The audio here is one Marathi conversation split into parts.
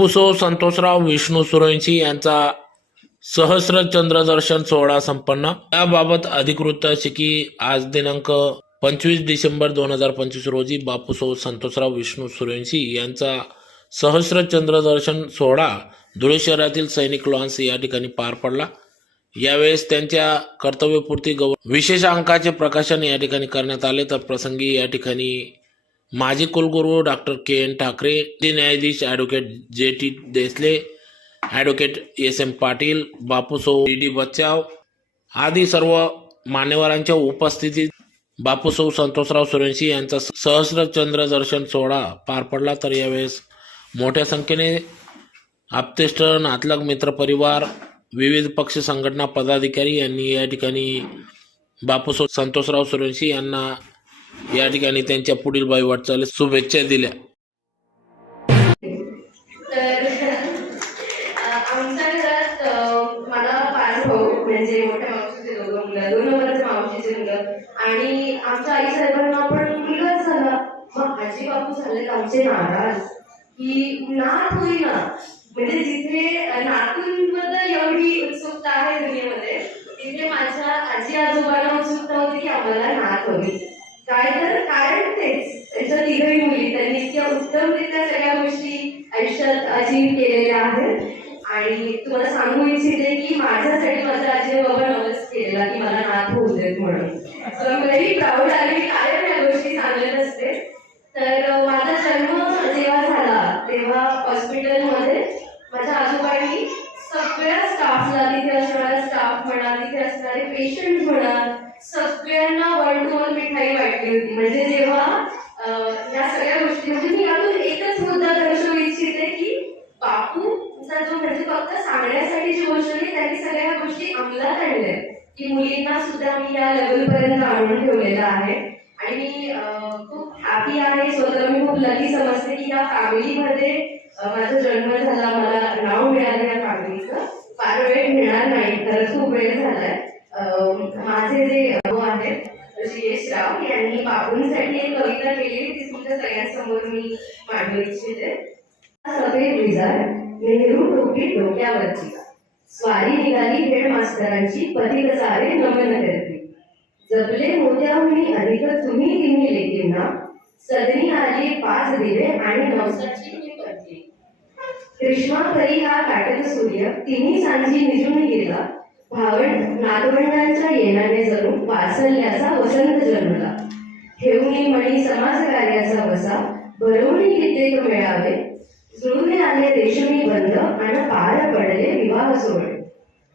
बापूसो संतोषराव विष्णू सुरवंशी यांचा सहस्र चंद्रदर्शन सोहळा संपन्न। याबाबत अधिकृत अशी की आज दिनांक 25 डिसेंबर 2025 रोजी बापूसो संतोषराव विष्णू सुरवंशी यांचा सहस्र चंद्रदर्शन सोहळा धुळे शहरातील सैनिक लॉन्स या ठिकाणी पार पडला। यावेळेस त्यांच्या कर्तव्यपूर्ती विशेष अंकाचे प्रकाशन या ठिकाणी करण्यात आले। तर प्रसंगी या ठिकाणी माजी कुलगुरू डॉक्टर के.एन. ठाकरे, न्यायाधीश advocate J T. Desale, advocate S M. Patil, Bapuso D Bachchav आदी सर्व मान्यवरांच्या उपस्थितीत बापूसो संतोषराव सुरवंशी यांचा सहस्र चंद्रदर्शन सोहळा पार पडला। तर यावेळेस मोठ्या संख्येने आप्तेष्ट, नातलग, मित्रपरिवार, विविध पक्ष संघटना पदाधिकारी यांनी या ठिकाणी बापूसो संतोषराव सुरवंशी यांना या ठिकाणी त्यांच्या पुढील वाटचालीस शुभेच्छा दिल्या। तर आमच्या घरात मला 5 भाऊ, म्हणजे मोठ्या मावशीचे 2 मुलं, 2 नंबरच्या मावशीचे मुलं, आणि आमच्या आई साहेबांना पण मुलगाच झाला। मग आजी बापू झाले आमचे नाराज की नात होईना, म्हणजे जिथे नातूंबद्दल एवढी उत्सुकता आहे दुनियेमध्ये, तिथे माझ्या आजी आजोबांना उत्सुकता होती की आम्हाला नात हवी। काय तर कारण तेच, त्यांच्या 3 मुली त्यांनी इतक्या उत्तमरित्या सगळ्या गोष्टी आयुष्यात अचीव केलेल्या आहेत। आणि तुम्हाला सांगू इच्छिते की माझ्यासाठी माझ्या आजी बाबा नवस केलेला की मला नात होऊ देत म्हणून। So I am very proud आणि कायम या गोष्टी सांगत असते। तर माझा जन्म जेव्हा झाला तेव्हा हॉस्पिटलमध्ये माझ्या आजोबांनी सगळ्या स्टाफला, तिथे असणारा स्टाफ म्हणा, तिथे असणारे पेशंट म्हणा, सगळ्यांना 1 to 1 मिठाई वाटली होती। म्हणजे जेव्हा या सगळ्या गोष्टी, म्हणजे मी यातून एकच मुद्दा दर्शवू इच्छिते की बापूचा जो म्हणजे फक्त सांगण्यासाठी जी गोष्ट नाही, त्यांनी सगळ्या गोष्टी अंमलात आणल्या की मुलींना सुद्धा मी या लेवलपर्यंत आणून ठेवलेलं आहे। आणि मी खूप हॅपी आहे, स्वतः मी खूप लकी समजते की या फॅमिलीमध्ये माझा जन्म झाला, मला नाव मिळालं या फॅमिलीचं। फार वेळ मिळणार नाही, खरंच खूप वेळ झालाय। माझे जे भाऊ आहेत श्रीयश राव यांनी बापूंसाठी एक कविता केली, ती तुमच्या सगळ्यांसमोर मी मांडू इच्छिते। सफेद विजार नेहरू टोपी डोक्यावरची, स्वारी निघाली हेडमास्तरांची, पथिक सारे नमन करती, जपले मोत्याहुनी अधिक तुम्ही 3 लेकींना, सदनी आली 5 दिवे आणि नवसाची मी पडली, कृष्णा परी हा काटक सूर्य 3 सांजी निजून गेला, नातवंडांच्या येण्याने जणू वात्सल्याचा वसंत जन्मला, ठेवणी मणी समाज कार्याचा वसा, भरवणी कित्येक मेळावे, जुळून आले रेशमी बंध आणि पार पडले विवाह सोहळे,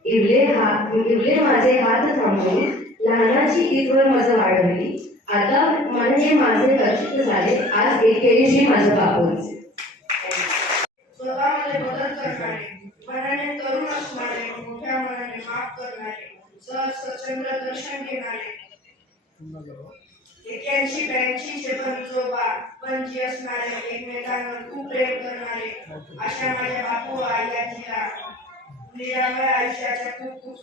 इवले माझे हात थांबून लहानाची ईदवर मज वाढवली, आता म्हणजे माझे कष्ट झाले आज एकेशी माझं बापूंचे। स्वतःमध्ये बदल करणारे, मनाने तरुण असणारे, मोठ्या मनाने माफ करणारे, सहस्र दर्शन घेणारे, 81-82 चे पंजोबा पंजी असणारे, एकमेकांवर खूप प्रेम करणारे, अशा माझ्या बापू आई आजीला निरामय आयुष्याच्या खूप खूप